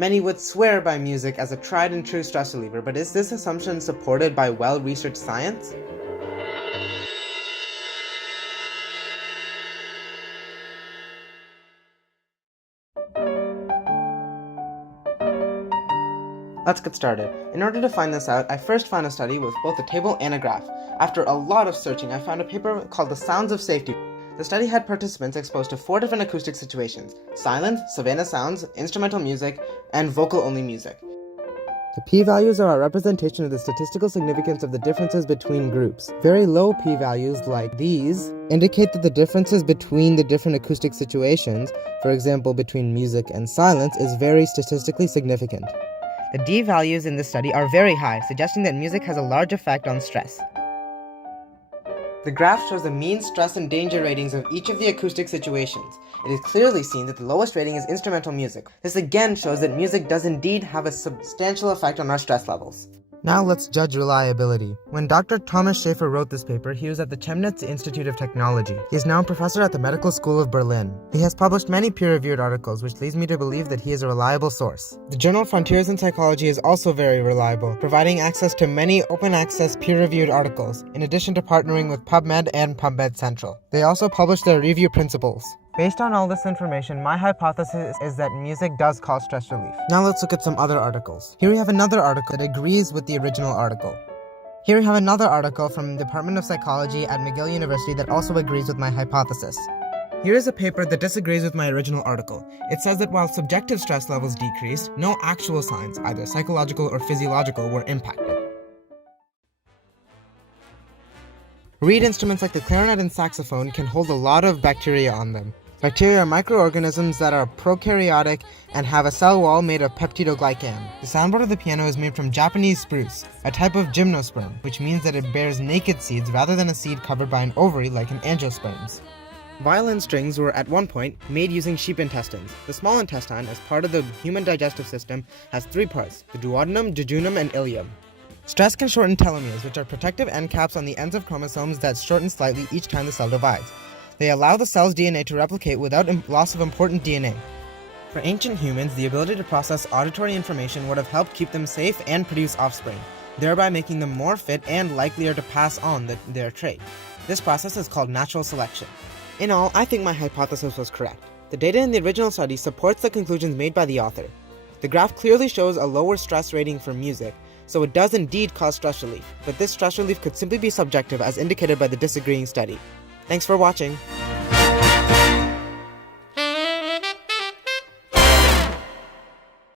Many would swear by music as a tried and true stress reliever, but is this assumption supported by well-researched science? Let's get started. In order to find this out, I first found a study with both a table and a graph. After a lot of searching, I found a paper called The Sounds of Safety. The study had participants exposed to 4 different acoustic situations: silent, savanna sounds, instrumental music, and vocal-only music. The p-values are a representation of the statistical significance of the differences between groups. Very low p-values, like these, indicate that the differences between the different acoustic situations, for example between music and silence, is very statistically significant. The D values in this study are very high, suggesting that music has a large effect on stress. The graph shows the mean stress and danger ratings of each of the acoustic situations. It is clearly seen that the lowest rating is instrumental music. This again shows that music does indeed have a substantial effect on our stress levels. Now let's judge reliability. When Dr. Thomas Schaefer wrote this paper, he was at the Chemnitz Institute of Technology. He is now a professor at the Medical School of Berlin. He has published many peer-reviewed articles, which leads me to believe that he is a reliable source. The journal Frontiers in Psychology is also very reliable, providing access to many open-access peer-reviewed articles, in addition to partnering with PubMed and PubMed Central. They also publish their review principles. Based on all this information, my hypothesis is that music does cause stress relief. Now let's look at some other articles. Here we have another article that agrees with the original article. Here we have another article from the Department of Psychology at McGill University that also agrees with my hypothesis. Here is a paper that disagrees with my original article. It says that while subjective stress levels decreased, no actual signs, either psychological or physiological, were impacted. Reed instruments like the clarinet and saxophone can hold a lot of bacteria on them. Bacteria are microorganisms that are prokaryotic and have a cell wall made of peptidoglycan. The soundboard of the piano is made from Japanese spruce, a type of gymnosperm, which means that it bears naked seeds rather than a seed covered by an ovary like an angiosperms. Violin strings were at one point made using sheep intestines. The small intestine, as part of the human digestive system, has 3 parts: the duodenum, jejunum, and ileum. Stress can shorten telomeres, which are protective end caps on the ends of chromosomes that shorten slightly each time the cell divides. They allow the cell's DNA to replicate without loss of important DNA. For ancient humans, the ability to process auditory information would have helped keep them safe and produce offspring, thereby making them more fit and likelier to pass on their trait. This process is called natural selection. In all, I think my hypothesis was correct. The data in the original study supports the conclusions made by the author. The graph clearly shows a lower stress rating for music, so it does indeed cause stress relief, but this stress relief could simply be subjective as indicated by the disagreeing study. Thanks for watching.